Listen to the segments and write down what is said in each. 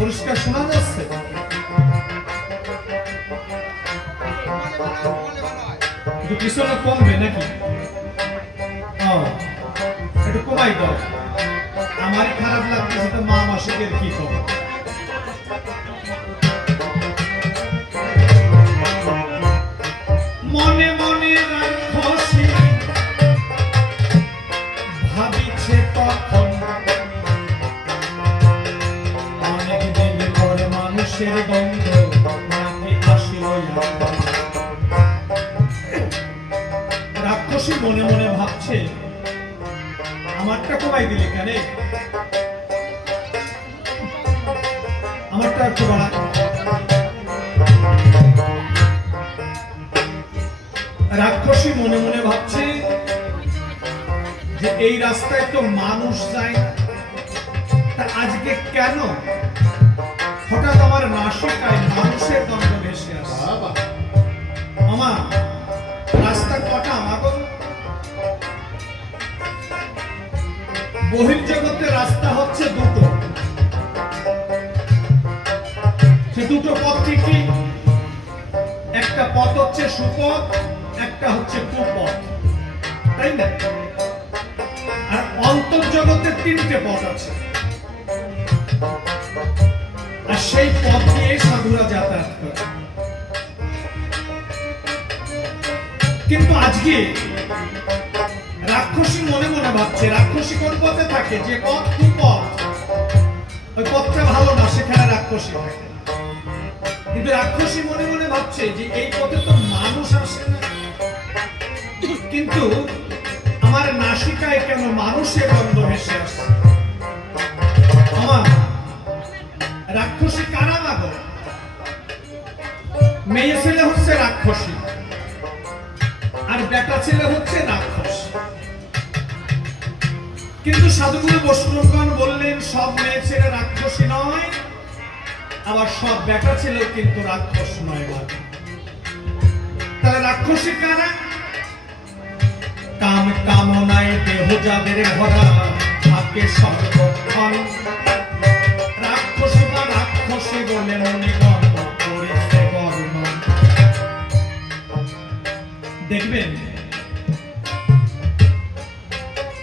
পরিষ্কার শোনা যাচ্ছে? একটু পিছনে কমবে নাকি? একটু কমাই দাও, আমারই খারাপ লাগতেছে তো। মা মাসিকের কি খবর? মনে মনে রাক্ষসী ভাবিছে তখন, অনেক দিন পরে মানুষের গন্ধ নাকি আসিল। রাক্ষসী মনে মনে ভাবছে, আমারটা কমাই দিলে কেন? আমারটা একটু বাড়া। রাক্ষসী মনে মনে ভাবছে যে এই রাস্তায় তো মানুষ যায় না, তা আজকে কেন হঠাৎ আমার নাসিকায় মানুষের গন্ধ ভেসে আসে? মামা, রাস্তা কটা আমাগো? বহির্জগতে রাস্তা হচ্ছে দুটো। সে দুটো পথ কি? একটা পথ হচ্ছে সুপথ, একটা হচ্ছে কুপথ, তাই না? আর অন্তর্জগতে তিনটে পথ আছে, আর সেই পথ দিয়ে সাধুরা যাতায়াত করে। কিন্তু আজকে রাক্ষসী মনে মনে ভাবছে, রাক্ষসী কোন পথে থাকে? যে পথ কুপথ, ওই পথটা ভালো না, সেখানে রাক্ষসী থাকে। কিন্তু রাক্ষসী মনে মনে ভাবছে যে এই পথে তো মানুষ আসে না, কিন্তু আমার নাসিকায় কেন মানুষের গন্ধ ভেসে আসে? আমার রাক্ষসী কারা মাগো? মেয়ে ছেলে হচ্ছে রাক্ষসী, আর বেটা ছেলে হচ্ছে রাক্ষস। কিন্তু সাধুগুরু বৈষ্ণবগণ বললেন, সব মেয়ে ছেলে রাক্ষসী নয়, আবার সব বেটা ছেলেও কিন্তু রাক্ষস নয়। তাহলে রাক্ষসী কারা? কাম কামনায় দেহ যাদের ভরা থাকে সর্বক্ষণ, রাক্ষসী বা রাক্ষসী বলে মনিগণ করেছে বর্ণ। দেখবেন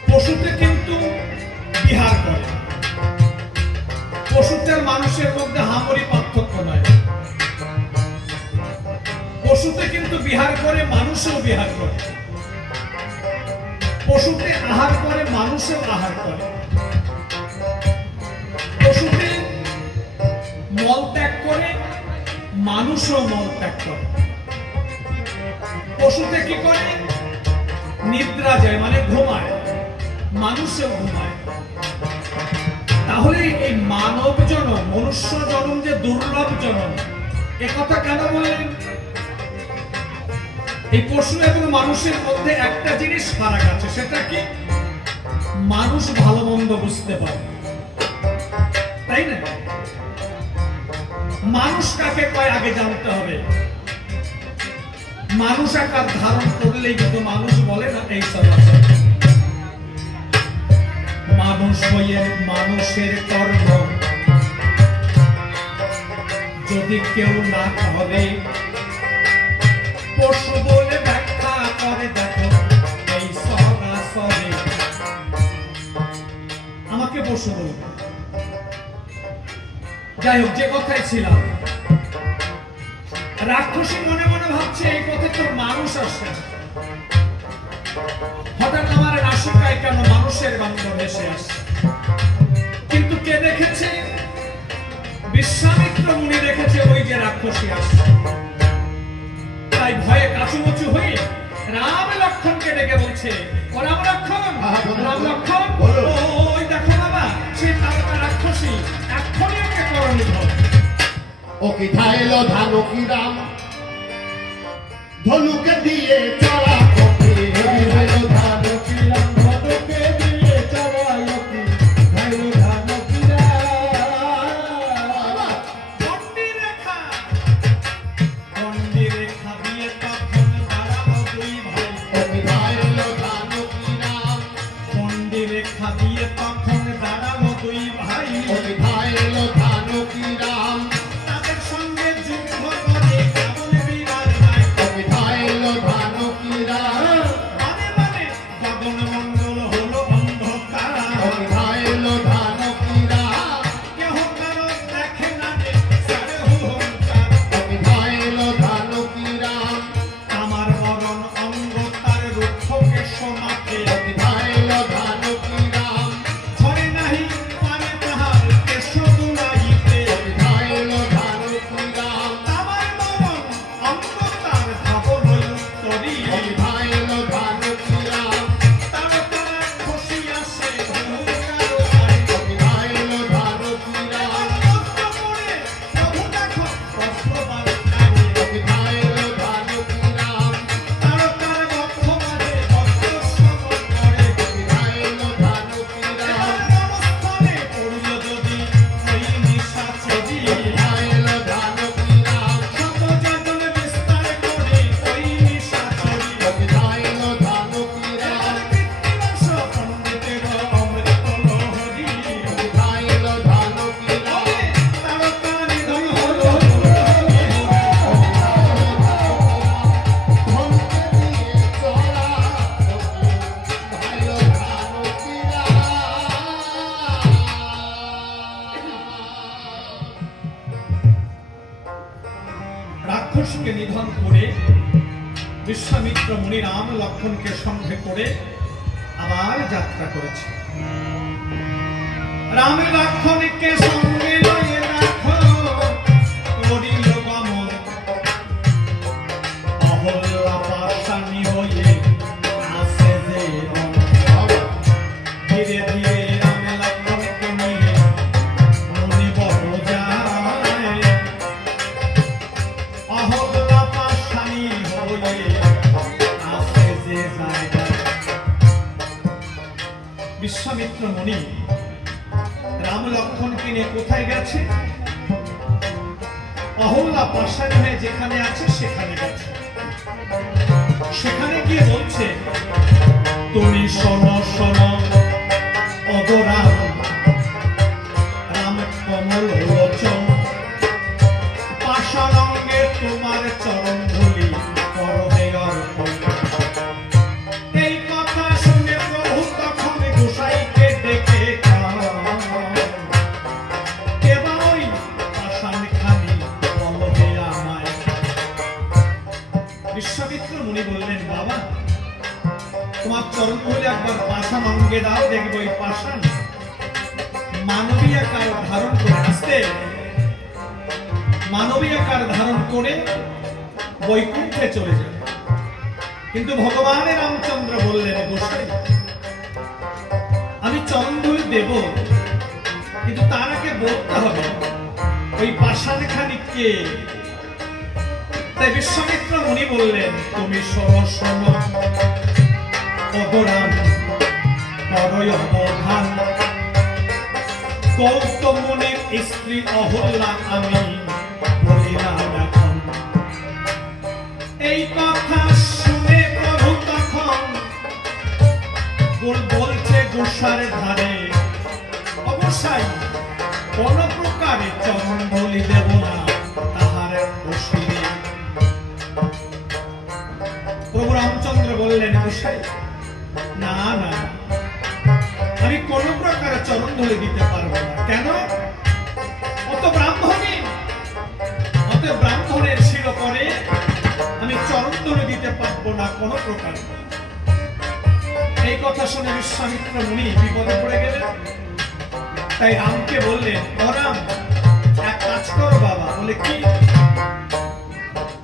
পশুতে কিন্তু বিহার করে, পশুতে মানুষের মধ্যে হামরি পার্থক্য নয়। পশুতে কিন্তু বিহার করে, মানুষও বিহার করে। পশুতে আহার করে, মানুষও আহার করে। পশুতে মল ত্যাগ করে, মানুষও মল ত্যাগ করে। পশুতে কি করে? নিদ্রা যায়, মানে ঘুমায়, মানুষও ঘুমায়। তাহলে এই মানব জন্ম, মনুষ্য জন্ম যে দুর্লভ জন্ম, একথা কেন বললেন? এই পশু এবং মানুষের মধ্যে একটা জিনিস ফারাক আছে, সেটা কি? মানুষ ভালো মন্দ বুঝতে পারে, তাই না? মানুষ কাকে কয় আগে জানতে হবে। মানুষ আকার ধারণ করলেই কিন্তু মানুষ বলে না এই সমাচার। মানুষ হয়ে মানুষের কর্ম যদি কেউ না করে, পশু বলে ব্যাখ্যা করে। দেখো এই সরাসরি আমাকে পশু বলবে। যাই হোক, যে কথায় ছিলাম, রাক্ষসী মনে মনে ভাবছে এই পথে তো মানুষ আসে, হঠাৎ আমার নাসিকায় কেন মানুষের গন্ধ ভেসে আসে? কিন্তু কে দেখেছে? বিশ্বামিত্র মুনি দেখেছে ওই যে রাক্ষসী আসছে। তাই ভয়ে কাচুমচু হয়ে রাম লক্ষণকে ডেকে বলছে, ও রাম লক্ষণ, রাম লক্ষণ, ওই দেখো বাবা, সেই তারকা রাক্ষসী, এক্ষুনি ওকে করণী ধর। ও কি ধাইল ধানকি রাম, ধনুকে দিয়ে চড়া কপি। ধাইল ধানকি রাম, ধনুকে দিয়ে চড়া কপি। ধাইল ধানকি রাম, কন্ডি রেখা, কন্ডি রেখা দিয়ে তখন দাঁড়ালো দুই ভাই। ও কি ধাইল ধানকি রাম, কন্ডি রেখা দিয়ে তখন দাঁড়ালো দুই ভাই। ও কি ধাইল ধানকি রাক্ষসকে নিধন করে বিশ্বামিত্র মুনি রাম লক্ষ্মণকে সঙ্গে করে আবার যাত্রা করেছে। রাম লক্ষ্মণকে সঙ্গে লয়ে রাখো করিল গমন, অহল্যা পাশানি হয়ে আসে যে রণ। ধীরে ধীরে রাম লক্ষ্মণকে নিয়ে মুনি বড় যায়, অহল্যা পাশানি হয়ে আসে যে জায়গায়। বিশ্বামিত্র মুনি রাম লক্ষ্মণকে নিয়ে কোথায় গেছে? অহল্যা পাশানি হয়ে যেখানে আছে সেখানে গেছে। সেখানে গিয়ে বলছে, তুমি শোনো শোনো ওগো রাম, রাম কমল লোচন, পাষাণঙ্গে তোমার চরণ ধুলি করো হে অর্পণ। এই কথা শুনে প্রভু তখন গোসাইকে ডেকে এবার ওই পাষাণখানি বলো হে আমায়। বিশ্বামিত্র মুনি বললেন, বাবা তোমার চরণ ধুলি একবার পাষাণ অঙ্গে দাও, দেখবো এই পাষাণ মানবী আকার ধারণ করে আসতে মানবী আকার ধারণ করে বৈকুণ্ঠে চলে যাবে। কিন্তু ভগবানের রামচন্দ্র বললেন, গোসাই আমি চরণধুলি দেব, কিন্তু তার আগে বলতে হবে ওই পাষাণখানি কে। তাই বিশ্বামিত্র মুনি বললেন, তুমি শোনো শোনো ওগো রাম, করয় অবধান, গৌতম মুনির স্ত্রী অহল্যা আমি বলি না এখন। এই কথা শুনে প্রভু তখন বলছে গোসার ধারে, অবশ্যই কোন প্রকারে চরণ ধুলি দেব না তাহার দোষী নেই। প্রভু রামচন্দ্র বললেন, গোসাই না না, আমি কোন প্রকারে চরণ ধুলি দিতে পারবো না। কেন? অত ব্রাহ্মণের শির করে আমি চরণ ধুলি দিতে পারবো না কোন প্রকার। এই কথা শুনে বিশ্বামিত্র মুনি বিপদে পড়ে গেলেন। তাই রামকে বললেন, ও রাম এক কাজ করো বাবা। বলে কি?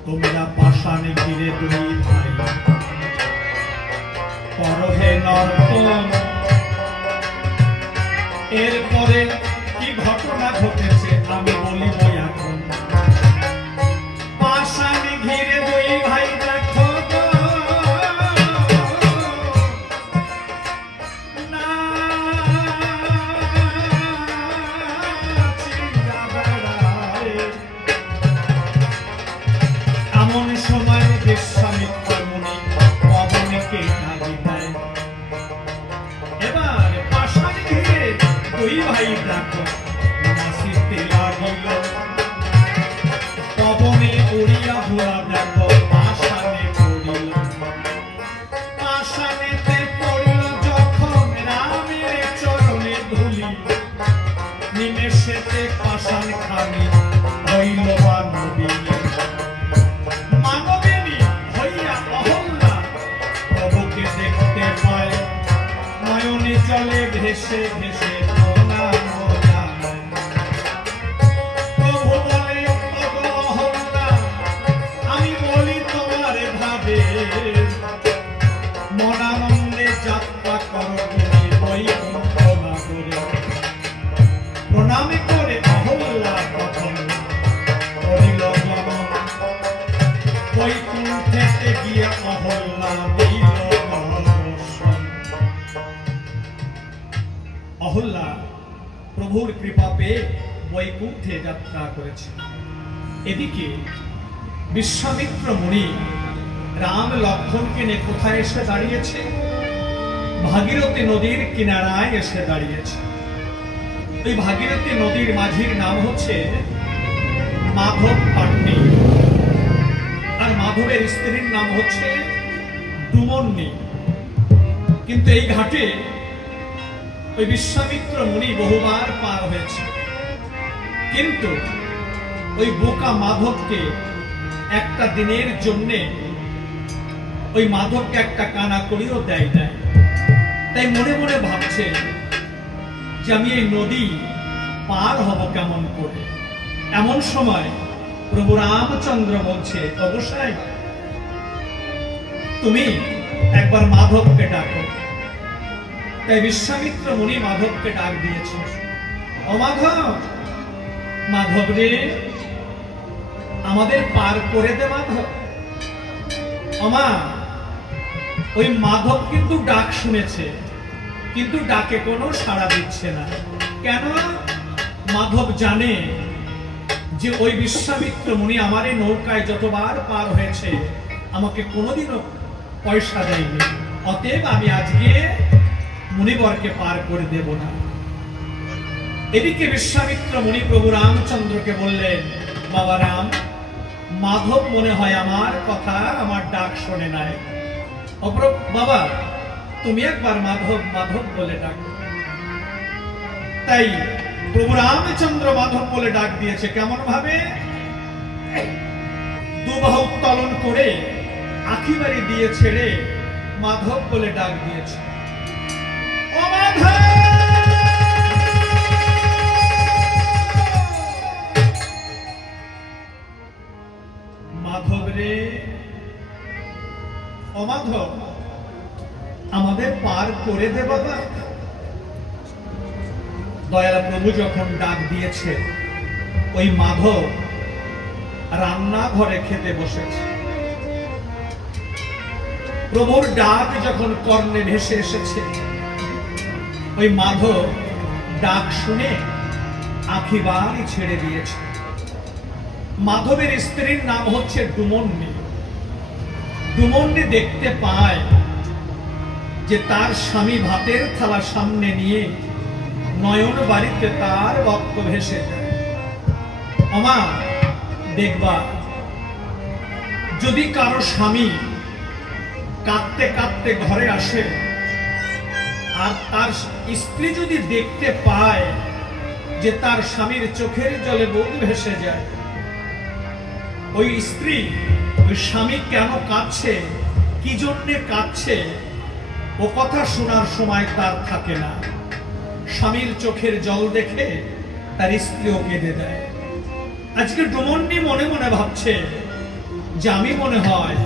তোমরা পাষাণে ঘিরে দুই ভাই করো হে নর্তন। এরপরে কি ঘটনা ঘটেছে আমি বলিব এখন। পাষাণে ঘিরে দুই ভাই দেখো এমন সময় বিশ্বামিত্র মুনি পবনকে ডাকি দেয়। এবার পাষাণ ঘিরে দুই ভাই দেখো নাচিতে লাগিল, পবনে উড়িয়া ঘোরা দেখো পাষাণে পড়িল। পাষাণেতে পড়িল যখন রামের চরণে ধুলি, নিমেষেতে পাষাণখানি হইল মানবিনী। মানবিনী হইয়া অহল্যা প্রভুকে দেখতে পায়, নয়নে জলে ভেসে ভেসে প্রণাম জানায়। প্রভু বলে, ওগো অহল্যা আমি বলি তোমার ভাবে, মনানন্দে যাত্রা করো তুমি বৈকুণ্ঠ নগরে। প্রণামে করে অহল্যা তখন করিল গমন, বৈকুণ্ঠেতে গিয়ে অহল্যা দিল দর্শন। অহল্যা প্রভুর কৃপা পেয়ে বৈকুণ্ঠে যাত্রা করেছে। এদিকে বিশ্বামিত্র মুনি রাম লক্ষ্মণকে নিয়ে কোথায় এসে দাঁড়িয়েছে? ভাগীরথী নদীর কিনারায় এসে দাঁড়িয়েছে। এই ভাগীরথী নদীর মাঝির নাম হচ্ছে মাধব পাটনি, আর মাধবের স্ত্রীর নাম হচ্ছে ডুমন্নি। কিন্তু এই ঘাটে ওই বিশ্বামিত্র মুনি বহুবার পার হয়েছে, কিন্তু ওই বোকা মাধবকে একটা দিনের জন্যে ওই মাধবকে একটা কানা করিও দেয় নাই। তাই মনে মনে ভাবছে যে আমি এই নদী পার হব কেমন করে। এমন সময় প্রভু রামচন্দ্র বলছে, অবশ্যই তুমি একবার মাধবকে ডাকো। তাই বিশ্বামিত্র মুনি মাধবকে ডাক দিয়েছে, ও মাধব, মাধব রে, আমাদের পার করে দে মাধব। ওমা, ওই মাধব কিন্তু ডাক শুনেছে, কিন্তু ডাকে কোনো সাড়া দিচ্ছে না। কেন? মাধব জানে যে ওই বিশ্বামিত্র মুনি আমার এই নৌকায় যতবার পার হয়েছে আমাকে কোনোদিনও পয়সা দেয়নি, অতএব আমি আজকে মুনিবরকে পার করে দেব না। এদিকে বিশ্বামিত্র মুনি প্রভু রামচন্দ্রকে বললেন, বাবা রাম, মাধব মনে হয় আমার কথা, আমার ডাক শোনে নাই। বাবা, তুমি একবার মাধব মাধব বলে ডাকো। তাই প্রভু রামচন্দ্র মাধব বলে ডাক দিয়েছে। কেমন ভাবে? দুবাহু উত্তোলন করে আখিবাড়ি দিয়ে ছেড়ে মাধব বলে ডাক দিয়েছে, ও মাধব। মাধব রে, ও মাধব, আমাদের পার করে দে বাবা। দয়াল প্রভু যখন ডাক দিয়েছে, ওই মাধব রান্নাঘরে খেতে বসেছে। প্রভুর ডাক যখন কর্ণে ভেসে এসেছে, ওই মাধব ডাক শুনে আখিবাড়ি ছেড়ে দিয়েছে। মাধবের স্ত্রীর নাম হচ্ছে ডুমন্নি। ডুমন্নি দেখতে পায় যে তার স্বামী ভাতের থালা সামনে নিয়ে নয়ন বাড়িতে তার বক্ত ভেসে যায়। আমা, দেখবা, যদি কারো স্বামী কাঁদতে কাঁদতে ঘরে আসে আর তার স্ত্রী যদি দেখতে পায় যে তার স্বামীর চোখের জলে বুক ভেসে যায়, ওই স্ত্রী ওই স্বামী কেন কাঁদছে, কি জন্যে কাঁদছে, ও কথা শোনার সময় তার থাকে না। স্বামীর চোখের জল দেখে তার স্ত্রীও কেঁদে দেয়। আজকে ডুমন্নি মনে মনে ভাবছে যে আমি মনে হয়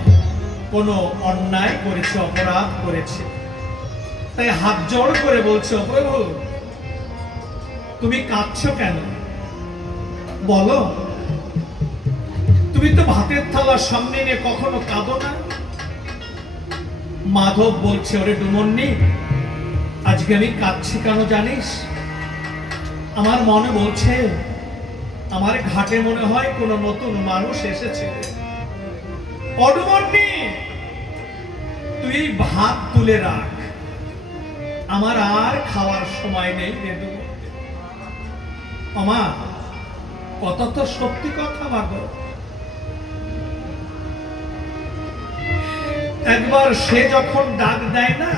কোনো অন্যায় করেছে, অপরাধ করেছে। তাই হাত জোড় করে বলছে, ও প্রভু, তুমি কাঁদছো কেন বলো? তুমি তো ভাতের থালা সামনে নিয়ে কখনো কাঁদো না। মাধব বলছে, ওরে ডুমন্নি, আজকে আমি কাঁদছি কেন জানিস? আমার মনে বলছে আমার ঘাটে মনে হয় কোনো নতুন মানুষ এসেছে। ও ডুমন্নি, তুই এই ভাত তুলে রাখ, আমার আর খাওয়ার সময় নেই রে ডুমন্নি। আমা, কত তো সত্যি কথা মাগো। একবার সে যখন ডাক দেয় না,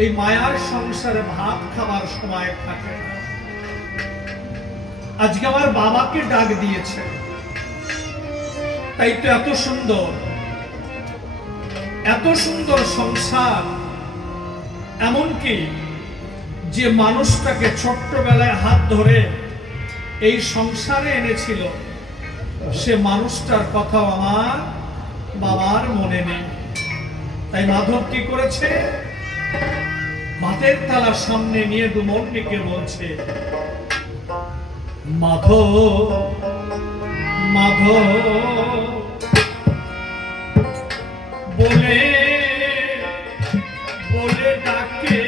এই মায়ার সংসারে ভাত খাবার সময় থাকে না। আজকে আমার বাবাকে ডাক দিয়েছে, তাই তো এত সুন্দর সংসার। এমনকি যে মানুষটাকে ছোট্টবেলায় হাত ধরে এই সংসারে এনেছিল, সে মানুষটার কথাও আমার বাবার মনে নেই। তাই মাধব কি করেছে? ভাতের থালার সামনে নিয়ে ডুমন্নিকে বলছে, মাধব, মাধব বলে বলে ডাকে,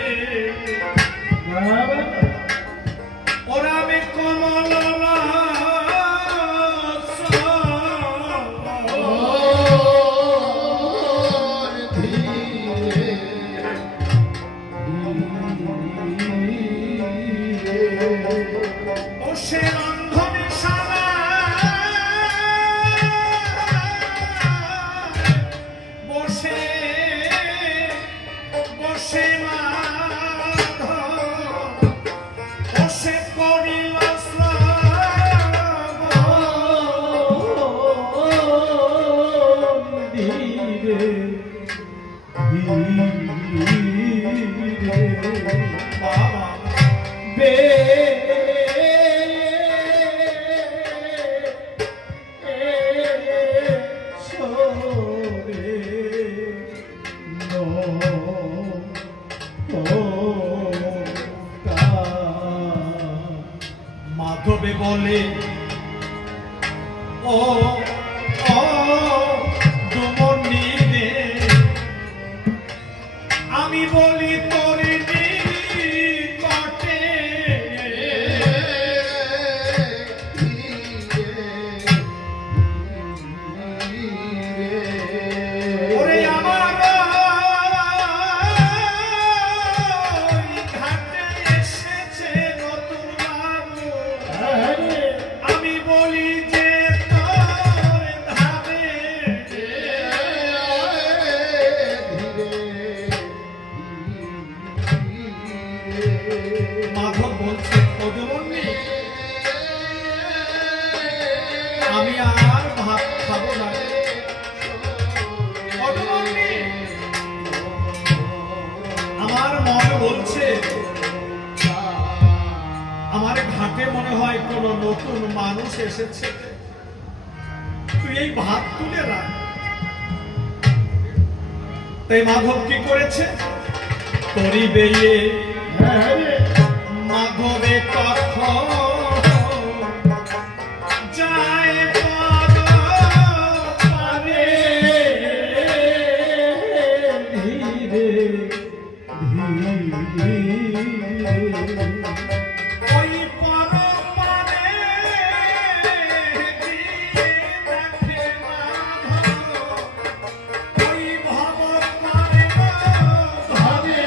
ওরা আমি কমলা বসে রন্ধনে শালা, বসে মাধবে বলে ও ও ডুমনি রে, আমি বলি তোর নিকটে ওরে আমার ওই ঘাটে এসেছে নতুন বাবু, আমি বলি যে তোর ধারে মাধব বলছে পদমন্নি, আমি আর ভাত খাবো না পদমন্নি, আমার মন বলছে আমার ঘাটে মনে হয় কোন নতুন মানুষ এসেছে, তুই এই ভাত তুলে রাখ। তাই মাধব কি করেছে, তরি বেয়ে মাধবে কখন যায় পদ পারে, ধীরে ধীরে ওই পরপারে গিয়ে দেখে মাধব, ওই ভবপারে ভাবে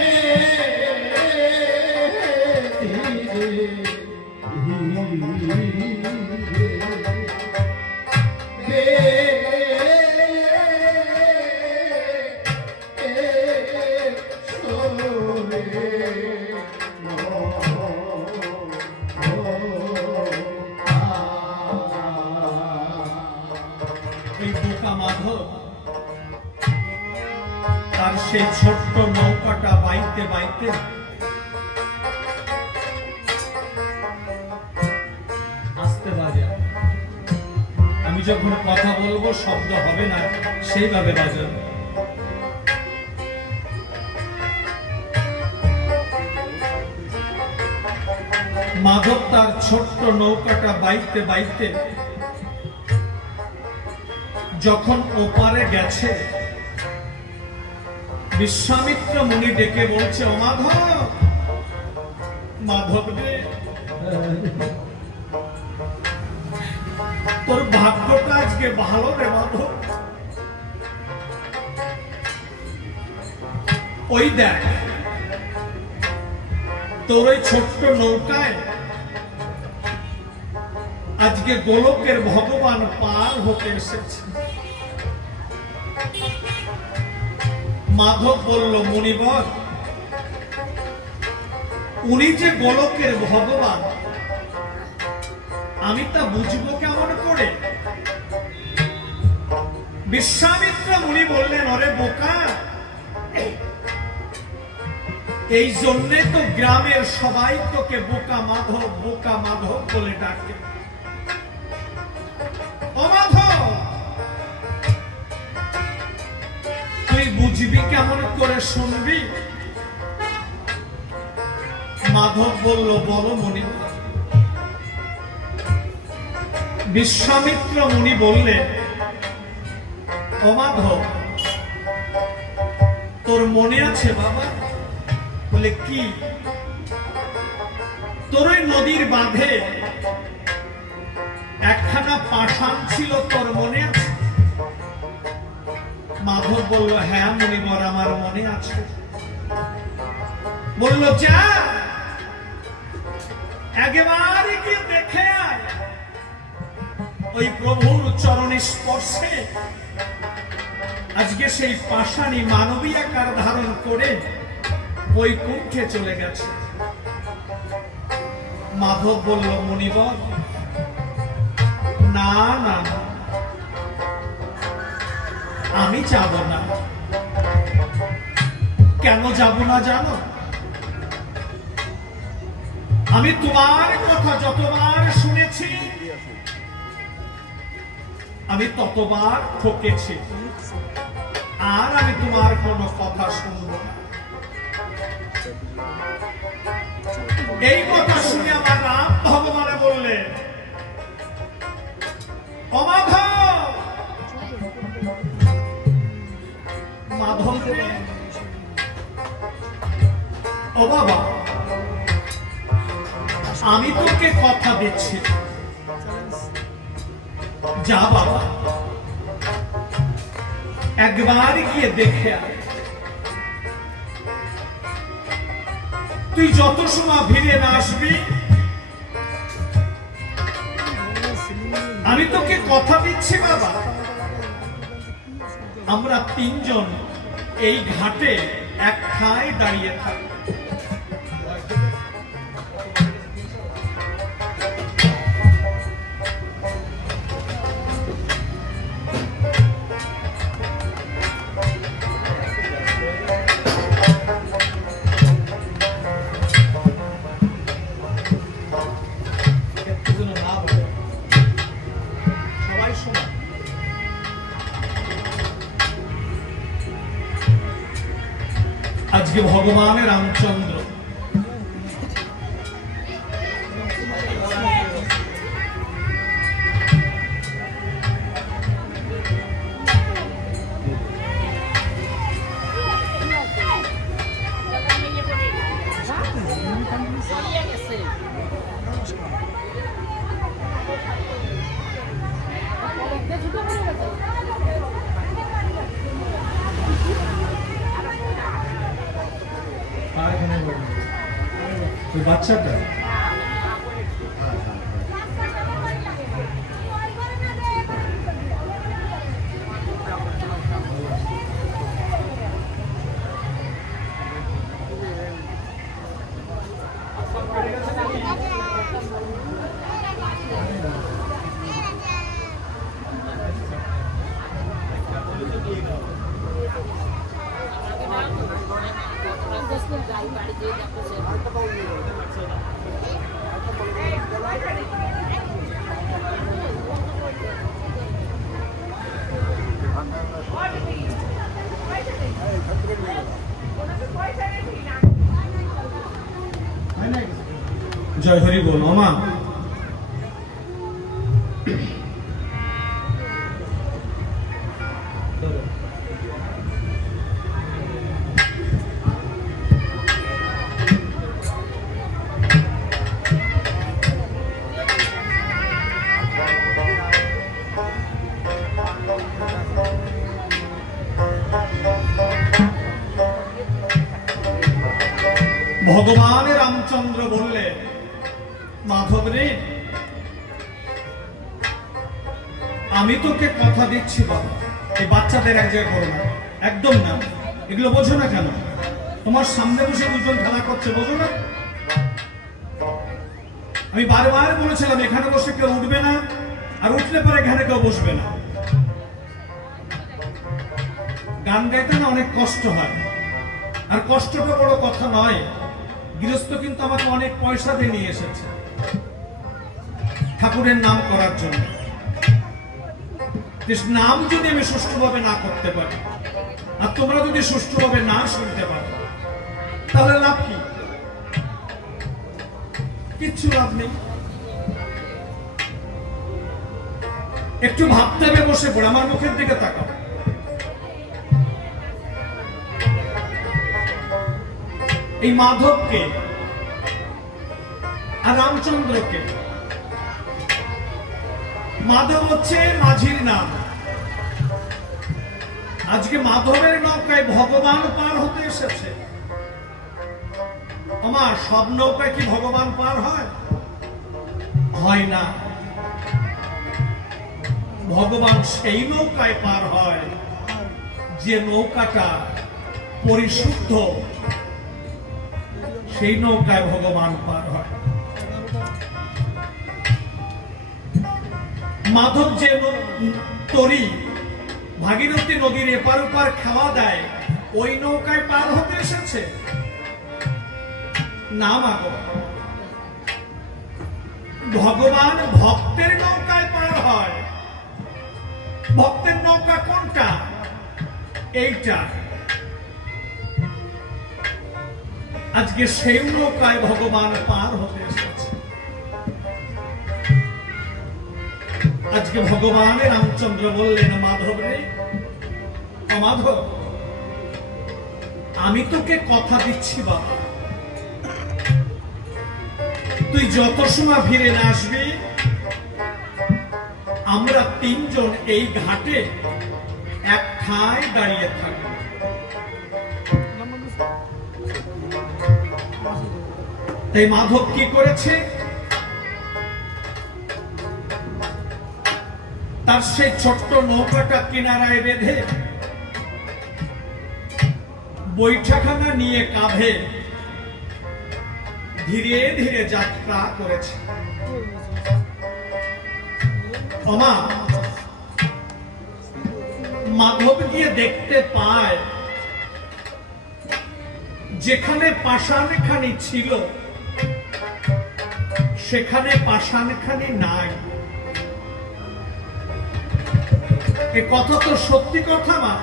এই বোকা মাধব তার সেই ছোট্ট নৌকাটা বাইতে বাইতে আসতে বাজে, আমি যখন কথা বলবো শব্দ হবে না সেইভাবে বাজাবে। মাধব তার ছোট্ট নৌকাটা বাইতে বাইতে যখন ওপারে গেছে, বিশ্বামিত্র মুনি ডেকে বলছে ও মাধব, মাধব রে তোর ভাগ্যটা আজকে ভালো রে মাধব, ওই দেখ তোর ওই ছোট্ট নৌকায় আজকে গোলকের ভগবান পার হতে এসেছে। মাধব বলল মুনিবর, উনি যে গোলকের ভগবান আমি তা বুঝবো কেমন করে? বিশ্বামিত্র মুনি বললেন ওরে বোকা, এই জন্যে তো গ্রামের সবাই তোকে বোকা মাধব বলে ডাকে। ও মাধব, তুই বুঝবি কেমন করে শুনবি? মাধব বলল বলো মুনি। বিশ্বামিত্র মুনি বললেন ও মাধব, তোর মনে আছে বাবা? বলে কি? তোর ওই নদীর বাঁধে একখানা পাষাণ ছিল, তোর মনে আছে? মাধব বলল হ্যাঁ মুনিবর, আমার মনে আছে। বলল যা একেবারে গিয়ে দেখে আয়, ওই প্রভুর চরণ স্পর্শে আজকে সেই পাষাণী মানবী আকার ধারণ করে বৈকুণ্ঠে চলে গেছে। মাধব বলল মুনিবর না না, আমি যাব না। কেন যাব না জানো? আমি তোমার কথা যতবার শুনেছি আমি ততবার ঠকেছি, আর আমি তোমার কোনো কথা শুনব না। এই কথা শুনে আমার রাম ভগবানে বললেন, অমাধব, মাধব রে, ও বাবা, আমি তোকে কথা দিচ্ছি, যা বাবা একবার গিয়ে দেখে আয়। তুই যত সময় ফিরে না আসবি আমি তোকে কথা দিচ্ছি বাবা, আমরা তিনজন এই ঘাটে এক ঠায় দাঁড়িয়ে থাকব। আজকে ভগবান রামচন্দ্র ওই বাচ্চাটা জয় হরি বল। মা ভগবান রামচন্দ্র বললেন, মাধব রে, আমি তোকে কথা দিচ্ছি বাবা, এই বাচ্চাদের এক জায়গায় করো না, একদম না। এগুলো বোঝো না কেন? তোমার সামনে বসে দুজন খেলা করছে, বোঝো না? আমি বারবার বলেছিলাম এখানে বসে কেউ উঠবে না, আর উঠলে পরে এখানে কেউ বসবে না। গান গাইতে না অনেক কষ্ট হয়, আর কষ্টটা বড় কথা নয়। গৃহস্থ কিন্তু আমাকে অনেক পয়সা দিয়ে নিয়ে এসেছে ঠাকুরের নাম করার জন্য। নাম যদি আমি সুষ্ঠুভাবে না করতে পারি, আর তোমরা যদি সুষ্ঠুভাবে না শুনতে পারো, তাহলে লাভ কি? কিচ্ছু লাভ নেই। একটু ভাবতে হবে, বসে পড়ে আমার মুখের দিকে তাকাও। এই মাধবকে আর রামচন্দ্রকে, মাধব হচ্ছে মাঝির নাম। আজকে মাধবের নৌকায় ভগবান পার হতে এসেছে। আমার সব নৌকায় কি ভগবান পার হয়? হয় না। ভগবান সেই নৌকায় পার হয় যে নৌকাটা পরিশুদ্ধ, সেই নৌকায় ভগবান পার হয়। মাধব যে তরি ভাগীরথী নদীর এপার ওপার খাওয়া দেয়, ওই নৌকায় পার হতে এসেছে না মাগো। ভগবান ভক্তের নৌকায় পার হয়। ভক্তের নৌকা কোনটা? এইটা। আজকে সেই নৌকায় ভগবান পার হতে এসেছে। আজকে ভগবানের রামচন্দ্র বললেন, মাধব রে, মাধব, আমি তোকে কথা দিচ্ছি বাবা, তুই যত সময় ফিরে না আসবি, আমরা তিনজন এই ঘাটে এক ঠায় দাঁড়িয়ে থাকব। তাই মাধব কি করেছে? তার সেই ছোট্ট নৌকাটা কিনারায় বেঁধে বৈঠাখানা নিয়ে কাঁধে ধীরে ধীরে যাত্রা করেছে। ওমা, মাধব গিয়ে দেখতে পায় যেখানে পাষাণখানি ছিল সেখানে পাষাণখানি নাই। এ কথা তো সত্যি কথা না।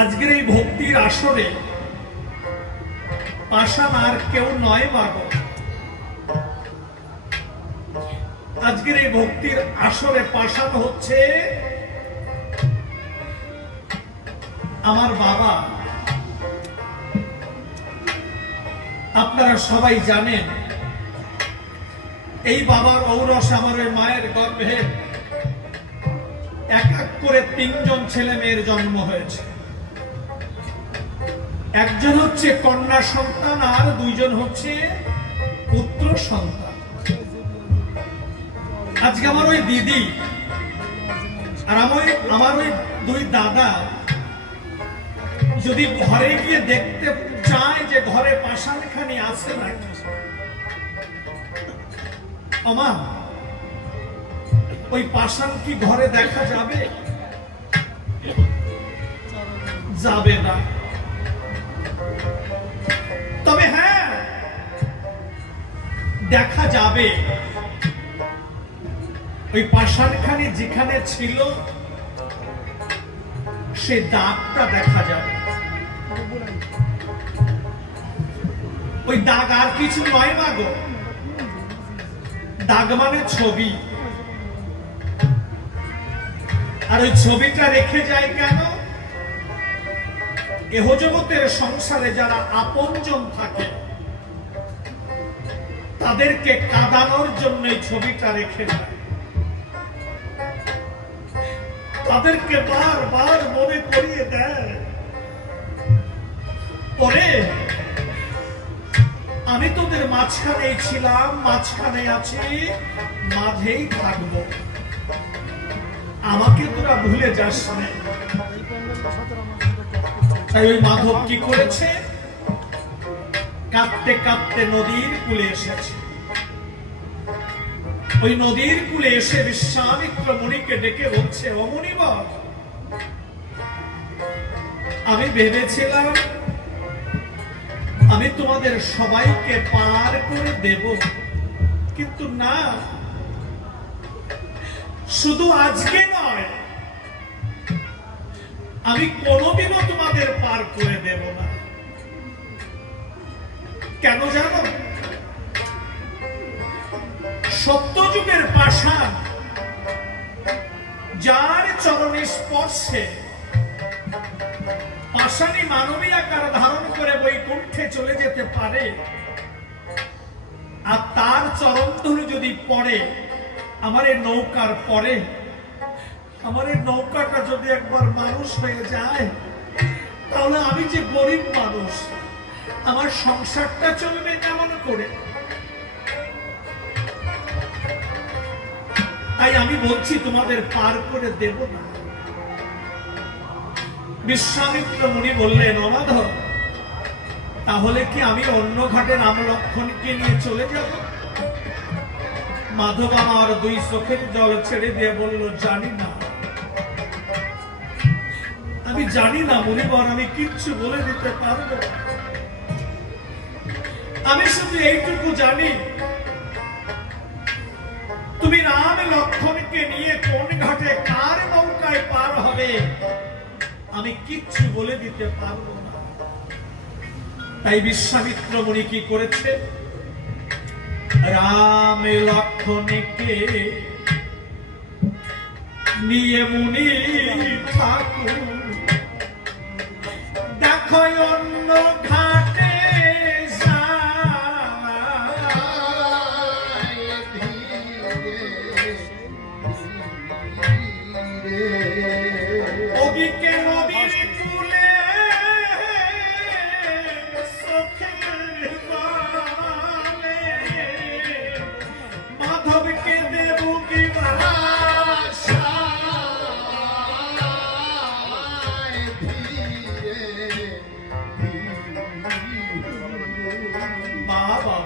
আজকের এই ভক্তির আসরে পাষাণ আর কেউ নয় বাবা। আজকের এই ভক্তির আসরে পাষাণ হচ্ছে আমার বাবা। আপনারা সবাই জানেন এই বাবার ঔরস আমার ওই মায়ের গর্ভে এক এক করে তিনজন ছেলে মেয়ের জন্ম হয়েছে। একজন হচ্ছে কন্যা সন্তান আর দুইজন হচ্ছে পুত্র সন্তান। আজকে আমার ওই দিদি আর আমার ওই দুই দাদা যদি ঘরে গিয়ে দেখতে চায় যে ঘরে পাষাণখানি আছে নাকি, ওমা, ওই পাষাণ কি ঘরে দেখা যাবে? যাবে না। তবে হ্যাঁ, দেখা যাবে ওই পাষাণখানি যেখানে ছিল সে দাগটা দেখা যাবে। ওই দাগ আর কিছু নয় মাগো, দাগ মানে ছবি। আর ওই ছবিটা রেখে যায় কেন? এহ জগতের সংসারে যারা আপনজন থাকে তাদেরকে কাঁদানোর জন্য এই ছবিটা রেখে যায়। তাদেরকে বারবার মনে করিয়ে দেয়, পরে আমি তোদের মাঝখানেই ছিলাম, মাঝখানে আছি, মাঝেই থাকবো, আমাকে তোরা ভুলে যাস না। তাই ওই মাধব কি করেছে? কাঁদতে কাঁদতে নদীর কূলে এসেছে। ওই নদীর কূলে এসে বিশ্বামিত্র মুনিকে ডেকে বলছে, ও মুনিবর, আমি ভেবেছিলাম আমি তোমাদের সবাইকে পার করে দেব, কিন্তু না, শুধু আজকে নয়, আমি কোনোদিনও তোমাদের পার করে দেব না। কেন জানো? সত্যযুগের পাষাণ যার চরণে স্পর্শে পাষাণী মানবী আকার ধারণ করে বৈকুণ্ঠে চলে যেতে পারে, আর তার চরণ ধরে যদি পড়ে আমার এই নৌকার পরে, আমার এই নৌকাটা যদি একবার মানুষ হয়ে যায়, তাহলে আমি যে গরিব মানুষ, আমার সংসারটা চলবে কেমন করে? তাই আমি বলছি তোমাদের পার করে দেব না। বিশ্বামিত্র মুনি বললেন, ও মাধব, তাহলে কি আমি অন্য ঘাটে রামলক্ষ্মণকে নিয়ে চলে যাব? মাধব আমার দুই চোখের জল ছেড়ে দিয়ে বলল, জানি না, আমি জানি না মুনিবর, আমি কিচ্ছু বলে দিতে পারবো। আমি শুধু এইটুকু জানি, তুমি রাম লক্ষ্মণকে নিয়ে কোন ঘাটে কার নৌকায় পার হবে আমি কিচ্ছু বলে দিতে পারবো না। তাই বিশ্বামিত্র মুনি কি করেছে, রাম লক্ষ্মণকে নিয়ে মুনি ঠাকুর দেখো অন্য ঘাটে ওদিকে নদীর কূলে চোখের বালে মাধবকে দেব কি বাবা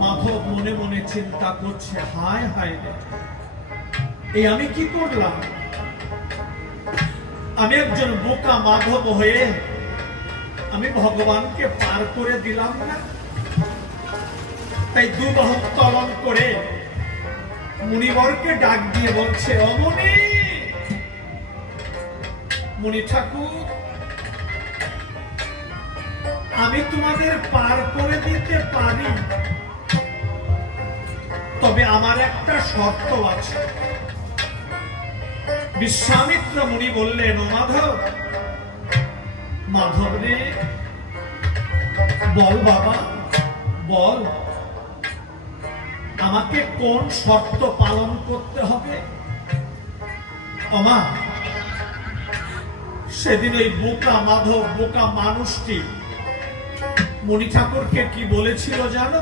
মাধব মনে মনে চিন্তা করছে, হায় হায় রে, এই আমি কি করলাম? আমি একজন বোকা মাধব হয়ে আমি ভগবানকে পার করে দিলাম না। তাই দুবাহু উত্তোলন করে মুনিবরকে ডাক দিয়ে বলছে, অমনি মুনি ঠাকুর, আমি তোমাদের পার করে দিতে পারি, তবে আমার একটা শর্ত আছে। বিশ্বামিত্র মুনি বললেন, ও মাধব, মাধব রে, বল বাবা বল, আমাকে কোন শর্ত পালন করতে হবে? ওমা, সেদিন ওই বোকা মাধব, বোকা মানুষটি মুনি ঠাকুরকে কি বলেছিল জানো?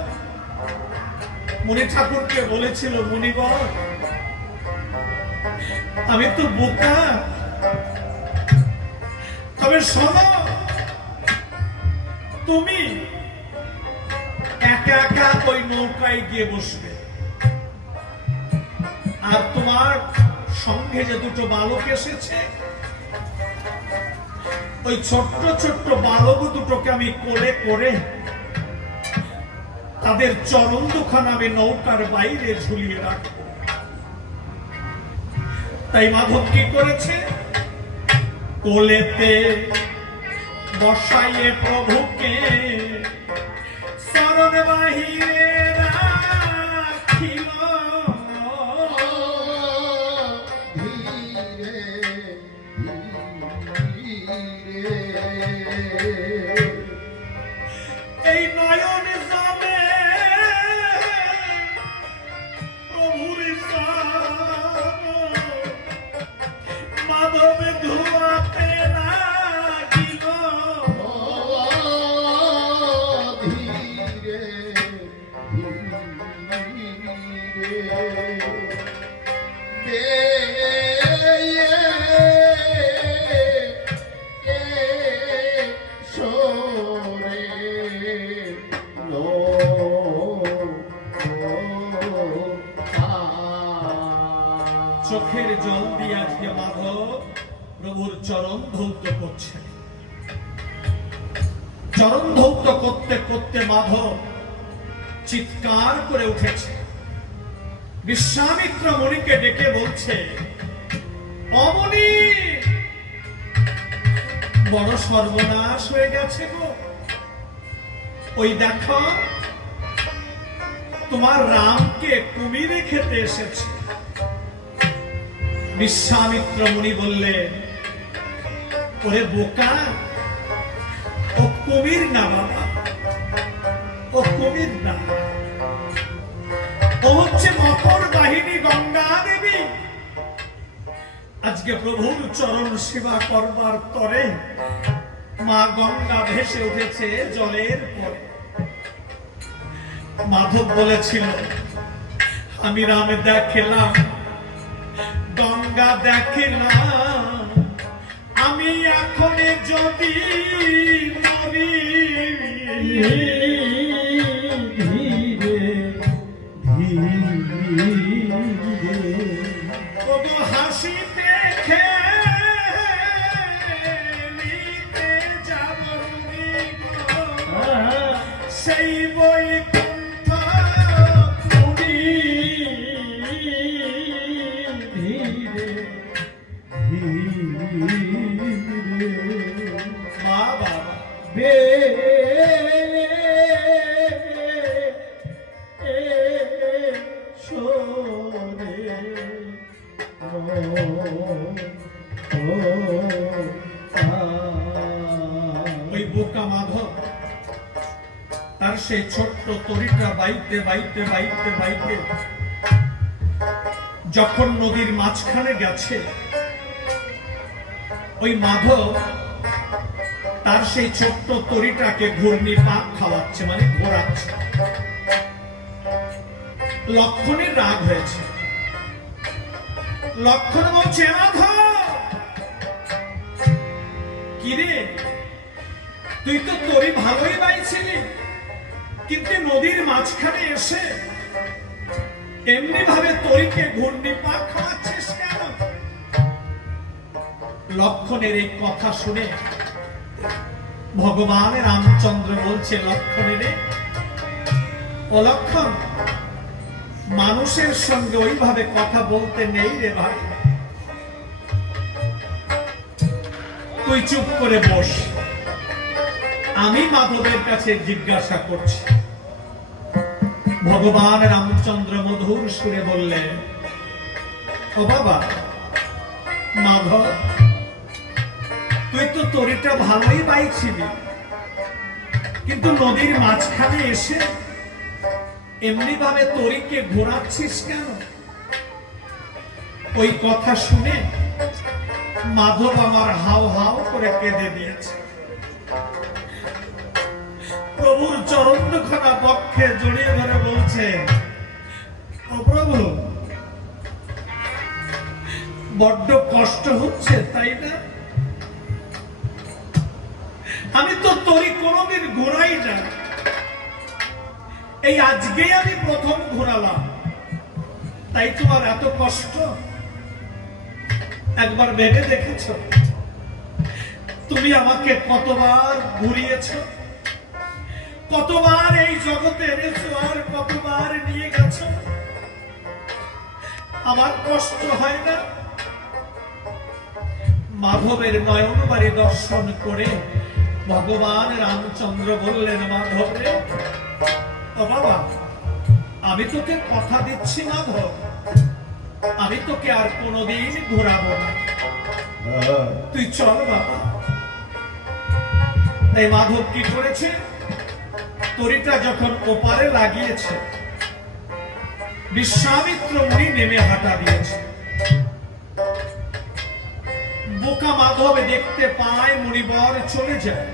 মুনি ঠাকুরকে বলেছিল, মুনিবর, আমি তো বোকা, তবে শোনো, তুমি একা একা ওই নৌকায় গিয়ে বসবে, আর তোমার সঙ্গে যে দুটো বালক এসেছে, ওই ছোট্ট ছোট্ট বালক দুটোকে আমি কোলে করে তাদের চরণ দুখানা আমি নৌকার বাইরে ঝুলিয়ে রাখবো। তাই মাধব কি করেছে, কোলেতে বসাইয়ে প্রভুকে চরণ বাহিরে রাখিল, এই নয়ন যাবে প্রভুর মাধব ধুয়াতে লাগিল, চোখের জল দিয়ে আজকে মাধব প্রভুর চরণ ধৌত করছে। চরণ ধৌত করতে করতে মাধব চিৎকার করে উঠেছে, বিশ্বামিত্র মুনিকে ডেকে বলছে, অমনি, বড় সর্বনাশ হয়ে গেছে গো, ওই দেখো তোমার রামকে কুমিরে খেতে এসেছে। বিশ্বামিত্র মুনি বললেন, ওরে বোকা, ও কুমির না বাবা, ও কুমির না, ও হচ্ছে মকর বাহিনী গঙ্গা দেবী। আজকে প্রভুর চরণ সেবা করবার তরে মা গঙ্গা ভেসে উঠেছে জলের পরে। মাধব বলেছিল, আমি রামে দেখলাম, গঙ্গা দেখলাম, আমি এখন যদি মরি ওগো হাসিতে খেলিতে যাব সেই বৈকুণ্ঠ তুমি মা বাবা ওই বোকা মাধব তার সেই ছোট্ট তরিটা বাইতে বাইতে বাইতে বাইতে যখন নদীর মাঝখানে গেছে, ওই মাধব তার সেই ছোট্ট তরিটাকে ঘূর্ণি পাক খাওয়াচ্ছে, মানে ঘোরাচ্ছে। লক্ষণের রাগ হয়েছে। লক্ষণ বলছে, মাধব কিরে, তুই তো তরি ভালোই বাইছিলি, কিন্তু নদীর মাঝখানে এসে এমনি ভাবে তরিকে ঘূর্ণি পাক খাওয়াচ্ছিস কেন? লক্ষণের এই কথা শুনে ভগবান রামচন্দ্র বলছে, লক্ষণের ও লক্ষণ, মানুষের সঙ্গে ওইভাবে কথা বলতে নেই রে ভাই, তুই চুপ করে বস, আমি মাধবের কাছে জিজ্ঞাসা করছি। ভগবান রামচন্দ্র মধুর সুরে বললেন, ও বাবা মাধব, তুই তো তরিটা ভালোই বাইছিলি, কিন্তু নদীর মাঝখানে এসে এমনি ভাবে তরিকে ঘোরাচ্ছিস কেন? ওই কথা শুনে মাধব আমার হাও হাও করে কেঁদে দিয়েছে। প্রভুর চরণ দুখানা পক্ষে জড়িয়ে ধরে বলছে, ও প্রভু, বড্ড কষ্ট হচ্ছে তাই না? আমি তো তরি কোনোদিন ঘোরাই না, এই আজকেই আমি প্রথম ঘোরালাম, তাই তোমার এত কষ্ট? একবার ভেবে দেখেছ তুমি আমাকে কতবার ঘুরিয়েছ, কতবার এই জগতে এনেছো, আর কতবার নিয়ে গেছো? আমার কষ্ট হয় না? মাধবের নয়ন বাড়ি দর্শন করে ভগবান রামচন্দ্র বললেন, মাধব রে, ও বাবা, আমি তোকে কথা দিচ্ছি মাধব, আমি তোকে আর কোনোদিন ঘোরাবো না, তুই চল বাবা। তাই মাধব কি করেছে, তরিটা যখন ওপারে লাগিয়েছে, বিশ্বামিত্র মুনি নেমে হাঁটা দিয়েছে। বোকা মাধব দেখতে পায় মুনিবর চলে যায়,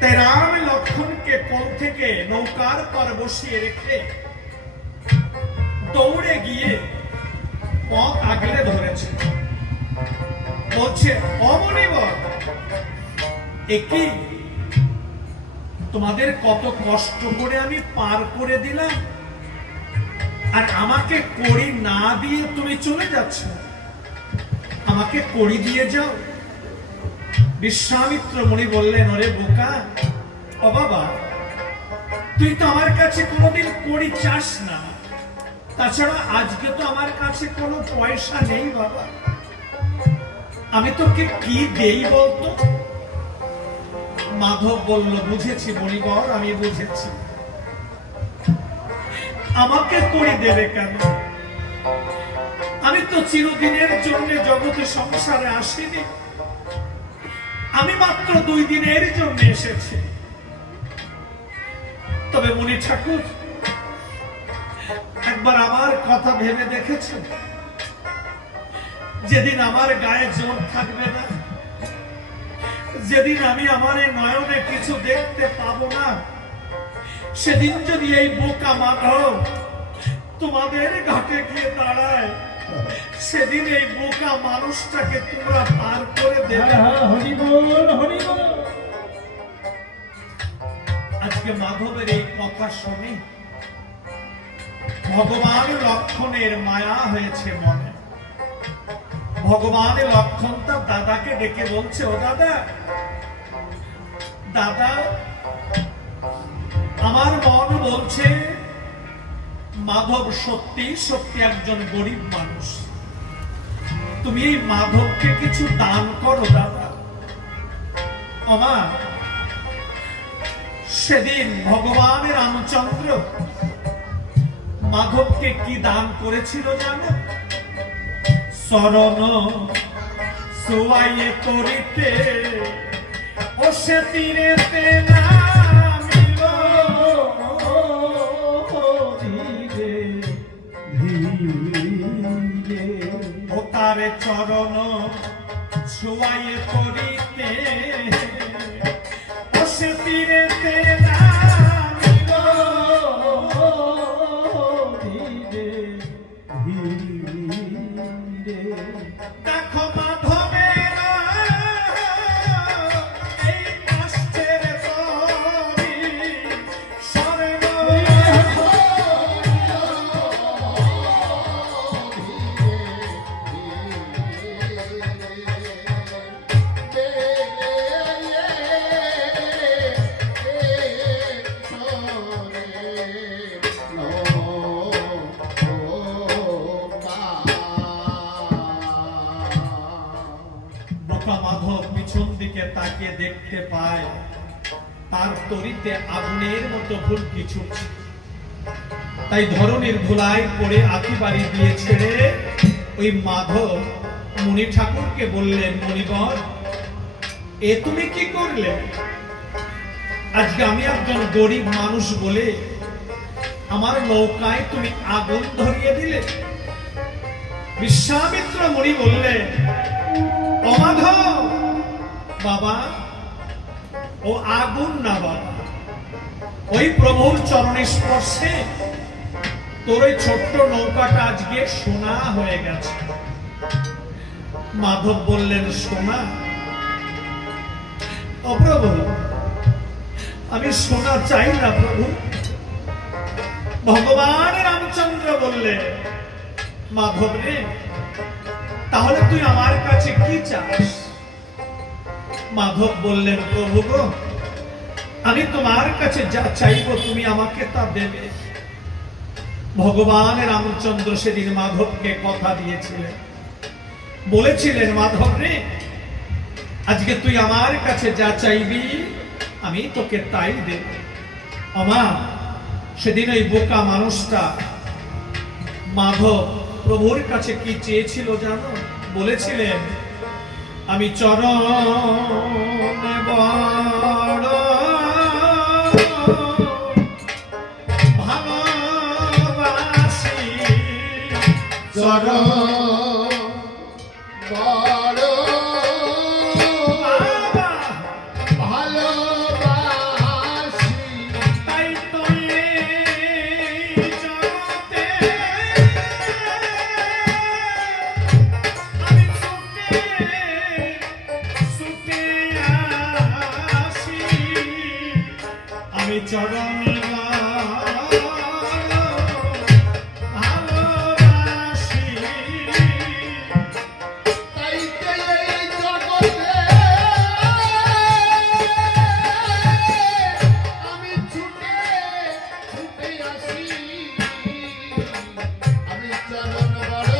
তাই রাম লক্ষণকে কোল থেকে নৌকার পর বসিয়ে রেখে দৌড়ে গিয়ে পথ আগলে ধরেছে। বলছে, অমনিবর, একই তোমাদের কত কষ্ট করে আমি পার করে দিলাম, আর আমাকে কড়ি না দিয়ে তুমি চলে যাচ্ছ, আমাকে কড়ি দিয়ে যাও। বিশ্বামিত্র মুনি বললেন, ওরে বোকা, ও বাবা, তুই তো আমার কাছে কোনোদিন কড়ি চাস না, তাছাড়া আজকে তো আমার কাছে কোনো পয়সা নেই বাবা, আমি তোকে কি দেই বলতো? মাধব বলল, বুঝেছি মণিবর, আমি বুঝেছি, আমাকে কড়ি দেবে কেন? আমি তো চিরদিনের জন্য জগতে সংসারে আসিনি, আমি মাত্র 2 দিনের জন্য এসেছি। তবে মুনি ঠাকুর, একবার আমার কথা ভেবে দেখেছেন, যেদিন আমার গায়ে জোর থাকবে না, যেদিন আমি আমার এই নয়নে কিছু দেখতে পাবো না, সেদিন যদি এই বোকা মাধব তোমাদের ঘাটে গিয়ে দাঁড়ায়, সেদিন এই বোকা মানুষটাকে তোমরা পার করে দেবে। আজকে মাধবের এই কথা শুনে ভগবান লক্ষণের মায়া হয়েছে মনে। ভগবানের লক্ষণ তার দাদাকে ডেকে বলছে, ও দাদা, দাদা, আমার মন বলছে মাধব সত্যি সত্যি একজন গরিব মানুষ, তুমি এই মাধবকে কিছু দান করো দাদা। আমা, সেদিন ভগবান রামচন্দ্র মাধবকে কি দান করেছিল জানো? শরণ সোয়াইয়ে করিতে ও সে তীরেতে নামিল, ও তার চরণ সোয়াইয়ে করিতে ও সে তীরেতে নামিল। দেখো মাধবের এই কষ্টের তরি স্বর্গ, বোকা মাধব পিছন দিকে তাকিয়ে দেখতে পায় তার তরিতে আগুনের মতো ভুলকি ছুটছে। তাই ধরনের ধুলায় পড়ে আঁকি বাড়ি দিয়ে ছেড়ে ওই মাধব মুনি ঠাকুরকে বললেন, মণিবর, এ তুমি কি করলে? আজকে আমি একজন গরিব মানুষ বলে আমার নৌকায় তুমি আগুন ধরিয়ে দিলে। বিশ্বামিত্র মুনি বললেন, ও মাধব, বাবা, ও আগুন না বাবা, ওই প্রভুর চরণে স্পর্শে তোর ওই ছোট্ট নৌকাটা আজকে সোনা হয়ে গেছে। মাধব বললেন, সোনা? ও প্রভু, আমি সোনা চাই না প্রভু। ভগবান রামচন্দ্র বললেন, মাধব রে, তাহলে তুই আমার কাছে কি চাস? মাধব বললেন, প্রভু গো, আমি তোমার কাছে যা চাইবো তুমি আমাকে তা দেবে। ভগবান রামচন্দ্র সেদিন মাধবকে কথা দিয়েছিলেন, বলেছিলেন, মাধব রে, আজকে তুই আমার কাছে যা চাইবি আমি তোকে তাই দেব। আমা, সেদিন ওই বোকা মানুষটা মাধব প্রভুর কাছে কি চেয়েছিল জানো? বলেছিলেন, আমি চরণ বড় ভালোবাসি, চরণ বড় ভালোবাসি, তাই তো এই জগতে আমি ছুটে আসি, আমি চরণে ভালোবাসি। তাইতে এই জগতে আমি ছুটে আসি, আমি চরণ বড়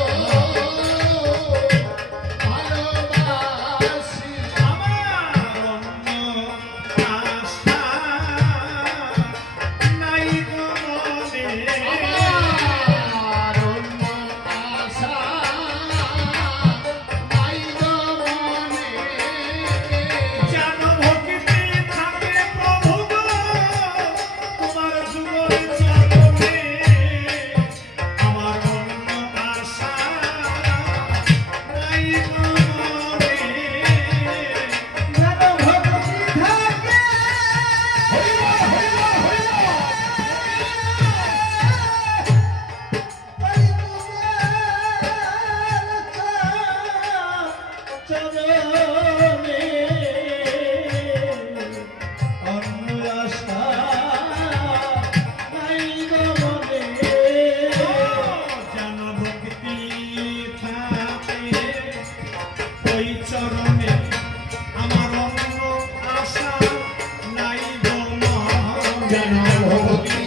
ভালোবাসি। আমার অন্য আশা নাই জানাও ভগবতী